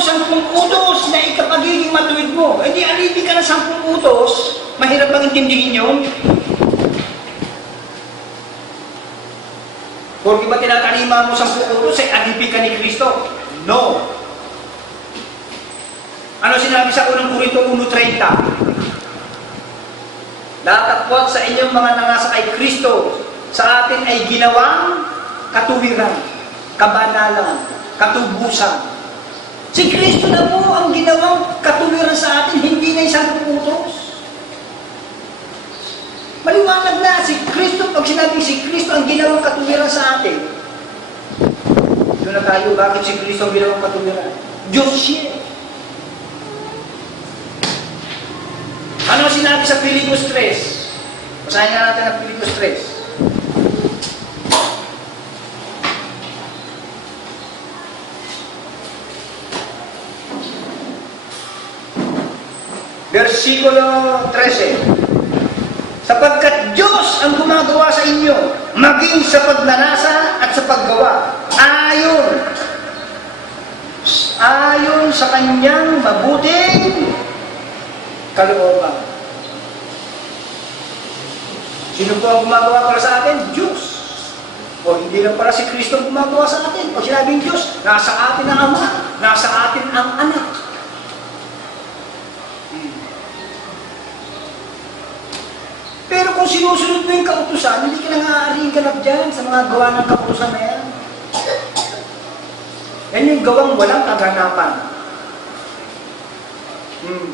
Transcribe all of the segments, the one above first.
sampung utos na ikapagiging matuwid mo. Eh di alibi ka ng sampung utos. Mahirap bang intindihin yun? Porque ba tinatalima mo sampung utos ay alibi ka ni Kristo? No. Ano sinabi sa unang Korinto 1.30? Datapwat sa inyong mga nangasa kay Kristo, sa atin ay ginawang katuwiran, kabanalan, katubusan. Si Kristo na po ang ginawang katuwiran sa atin, hindi na isang utos. Maliwanag na, si Kristo, pag sinabing si Kristo ang ginawang katuwiran sa atin, doon na tayo, bakit si Kristo ang ginawang katuwiran? Diyos siya. Ano sinabi sa Filipos 3? Basahin nga natin ang Filipos 3. Versikulo 13. Sapagkat Diyos ang gumagawa sa inyo, maging sa pagnanasa at sa paggawa, ayon ayon sa kanyang mabuting kalooban. Sino po ang gumagawa para sa atin? Diyos. O hindi lang para si Kristo gumagawa sa atin. Pag sinabing Diyos, nasa atin ang Ama, nasa atin ang Anak. Hmm. Pero kung sinusunod mo yung kautusan, hindi ka nang aaaring ganap dyan sa mga gawa ng kautusan na yan. Yan yung gawang walang kaganapan. Hmm.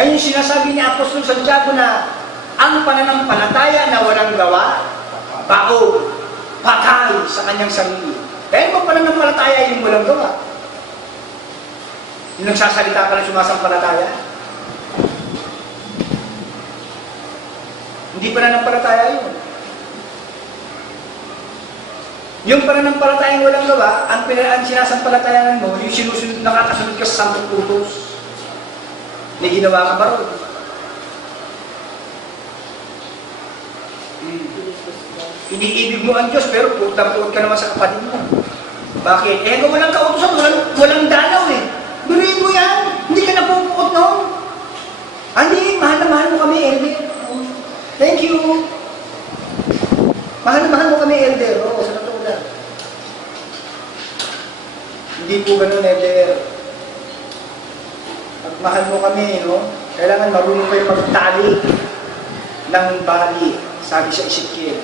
Yan yung sinasabi ni Apostol Santiago na ang pananampalataya na walang gawa, bao, patay sa kanyang sarili. Kaya kung pananampalataya yung walang gawa, yung nagsasalita ka ng sumasampalataya, hindi pananampalataya yun. Yung pananampalatayang walang gawa, ang, ang sinasampalatayan mo, yung sinusunod, nakakasunod ka sa sampung utos. May ginawa ka ba ron? Hmm. Iniibig mo ang Diyos, pero puta-puot ka naman sa kapatid mo. Bakit? Eh, kung walang kautosan, walang, walang dalaw eh. Biruin mo yan. Hindi ka napupuot noon. Hindi, mahal na mahal mo kami, Elder. Thank you. Mahal mahal mo kami, Elder. Oo, sa totoo. Hindi po ganun, Elder. Pag mahal mo kami, no? Kailangan marunong kayo magtali ng bali, sabi sa Ezekiel.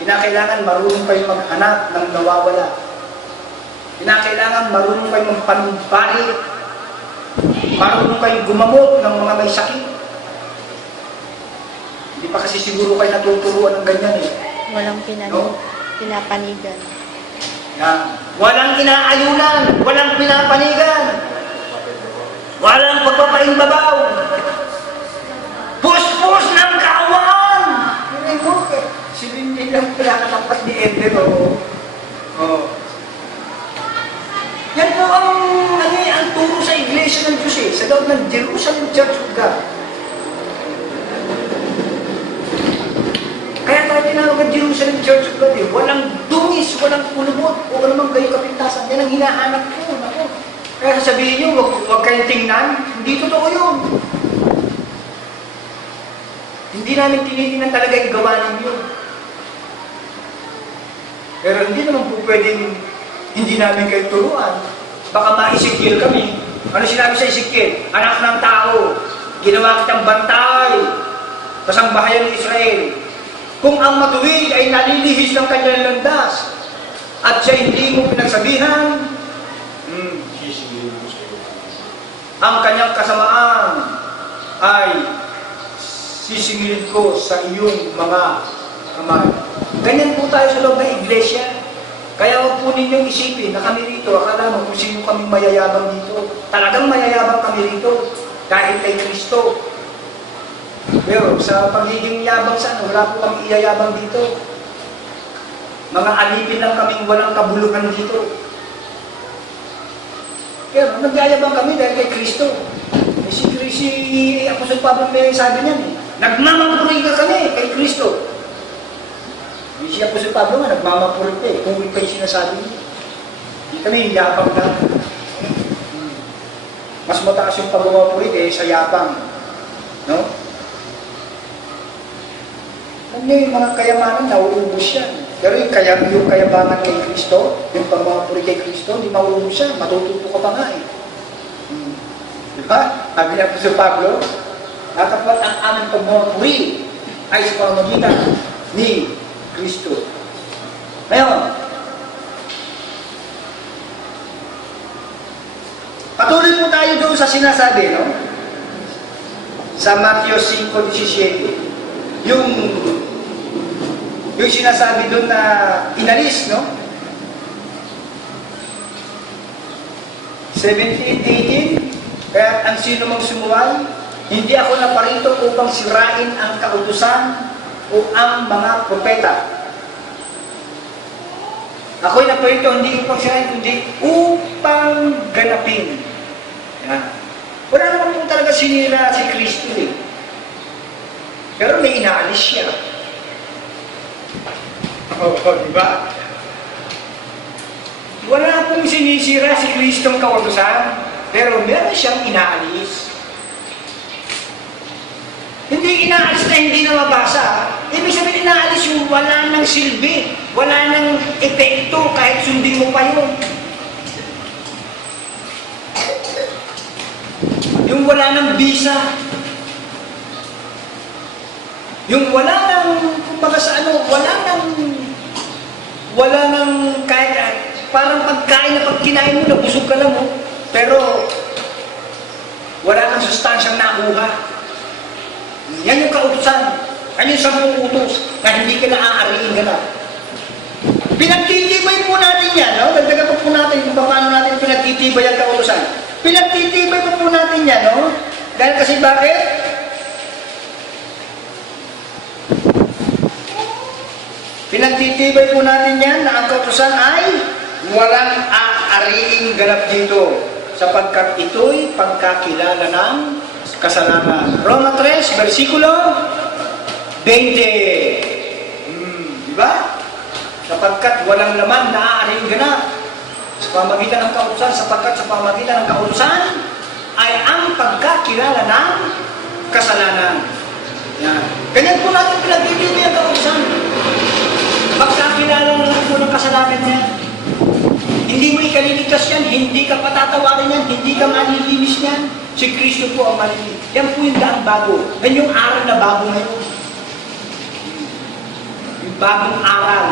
Kinakailangan marunong kayo maghanap ng nawawala. Kinakailangan marunong kayo magpanumbari. Marunong kayo gumamot ng mga may sakit. Hindi pa kasi siguro kayo natuturuan ng ganyan eh. Walang pinan No? pinapanigan. Yan. Walang inaayunan, walang pinapanigan, walang pagpapaimbabaw. Pus-pus ng kawan! Hindi mo, si Lindy lang pinakatapat ni Ender, oh. Oh. Yan po ang, ano eh, ang turo sa iglesia ng Diyos eh, sa loob ng Jerusalem Church of God. Kaya tayo tinawag ang Jerusalem Church of God eh. Walang dungis, walang kulubot, o anumang gayo kapintasan. Yan ang hinahanap ko. Naku. Kaya sasabihin nyo, wag, wag kayong tingnan. Hindi totoo yun. Hindi namin tinitingnan talaga yung gawa ninyo. Pero hindi naman po pwedeng hindi namin kayo turuan. Baka ma-Ezekiel kami. Ano sinabi sa Ezekiel? Anak ng tao, ginawa kitang bantay sa sambahayan ng Israel. Kung ang matuwid ay nalilihis ng kanyang landas at siya hindi mo pinagsabihan, hmm, ang kanyang kasamaan ay sisingilin ko sa iyong mga kamay. Ganyan po tayo sa loob ng iglesia. Kaya huwag po ninyong isipin na kami rito, akala mo kung sino kami mayayabang dito. Talagang mayayabang kami rito dahil kay Kristo. Pero sa pagiging yabang sa wala po kami iyayabang dito. Mga alipin lang kaming walang kabulukan dito. Pero nagyayabang kami dahil kay Kristo. Eh, si, si Apostol Pablo may sabi niyan eh. Nagmamapuri ka kami kay Kristo. Eh, Si Apostol Pablo nga nagmamapuri ka eh. Kung ito yung sinasabi niya. Hindi kami yabang na. Hmm. Mas mataas yung pagmamapuri kaysa sa yapang. No? Niyo yung mga kayamanan, nauubos yan. Pero yung, kaya, yung kayabangan kay Kristo, yung pagmamapuri kay Kristo, hindi mauubos yan. Matututo ka pa nga eh. Hmm. Di ba? Sabi niya po si Pablo, natapat ang aming pagmamapuri ay sa pamamagitan ni Kristo. Ngayon, patuloy po tayo doon sa sinasabi, no? Sa Matthew 5.17. Yung yung sinasabi doon na inalis, no? 17, 18, kaya ang sino mang sumuway, hindi ako naparito upang sirain ang kautusan o ang mga propeta. Ako'y naparito hindi upang sirain, kundi upang ganapin. Yan. Wala naman po talaga sinira si Kristo eh. Pero may inaalis siya. Oo, di ba? Wala pong sinisira si Kristong kautusan, pero meron siyang inaalis. Hindi inaalis na hindi na mabasa. Ibig sabihin inaalis yung wala ng silbi, wala ng epekto kahit sundin mo pa yun. Yung wala ng visa, yung wala kumbaga sa ano, wala ng, wala ng kahit, parang pagkain na pag kinain mo, nabusog ka lang mo. Pero, wala kang sustansyang nakuha. Yan yung kautusan. Yan yung sampung utos na hindi ka naaariin ka na. Pinagtitibay po natin yan, no? Dagdagan po po natin kung paano natin pinagtitibay ang kautusan. Pinagtitibay po po natin yan, no? Dahil kasi bakit? Pinagtitibay po natin yan na ang kautusan ay walang aariing ganap dito sapagkat ito'y pagkakilala ng kasalanan. Roma 3, versikulo 20. Hmm, di ba? Sapagkat walang laman na aariing ganap sa pamagitan ng kautusan, sapagkat sa pamagitan ng kautusan ay ang pagkakilala ng kasalanan. Yan. Ganyan po natin pinagtitibay ang kautusan. Pagkakilala na lang po ng kasalanan niya. Hindi mo ikaliligtas yan, hindi ka patatawarin yan, hindi ka malilinis yan. Si Kristo po ang malilinis. Yan po yung daang bago. Yan yung aral na bago ngayon. Yung bagong aral.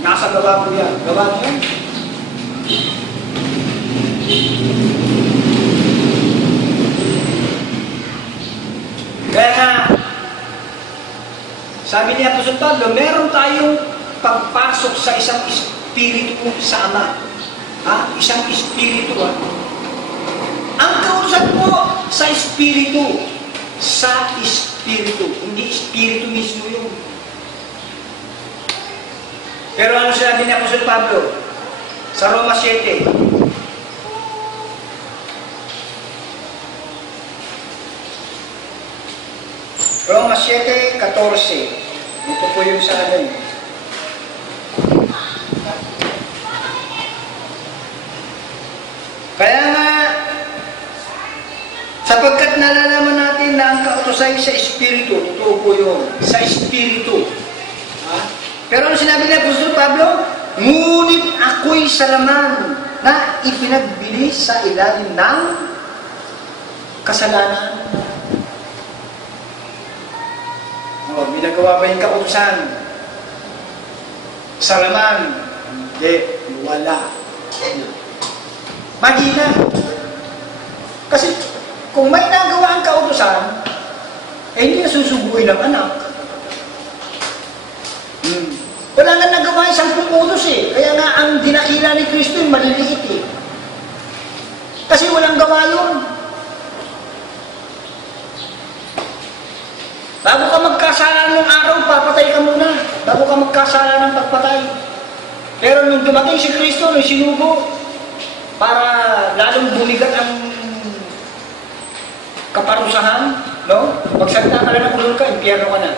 Nasa gawa po yan. Gawa niyo yan. Kaya nga, sabi ni Apostol Pablo, meron tayong pagpasok sa isang espiritu sa Ama. Ha? Isang espiritu, ha? Ang kausap mo sa espiritu, sa espiritu, hindi espiritu mismo yun. Pero ano sinabi ni Apostol Pablo? Sa Roma 7, Roma 7, 14. Ito po yung sa ano eh. Kaya nga, sapagkat nalalaman natin na ang kautusay sa Espiritu, totoo po yun, sa Espiritu. Ha? Pero ano sinabi ni Apostol Pablo? Ngunit ako'y sa laman na ipinagbili sa ilalim ng kasalanan. Oh, may nagawa ba yung kautusan? Sa? Hindi, wala. Mahina. Kasi kung may nagawa ang kautusan, eh hindi nasusubuhin ng anak. Hmm. Wala nga nagawa yung sampung utos eh. Kaya nga ang dinakila ni Kristo yung maliliit eh. Kasi walang gawa yun. Bago ka magkasala ng araw, papatay ka muna. Bago ka magkasala ng pagpatay. Pero nung dumating si Kristo, nung sinugo, para lalong bumigat ang kaparusahan, no? Pagsalita ka lang ng ulol ka, impyerno ka na.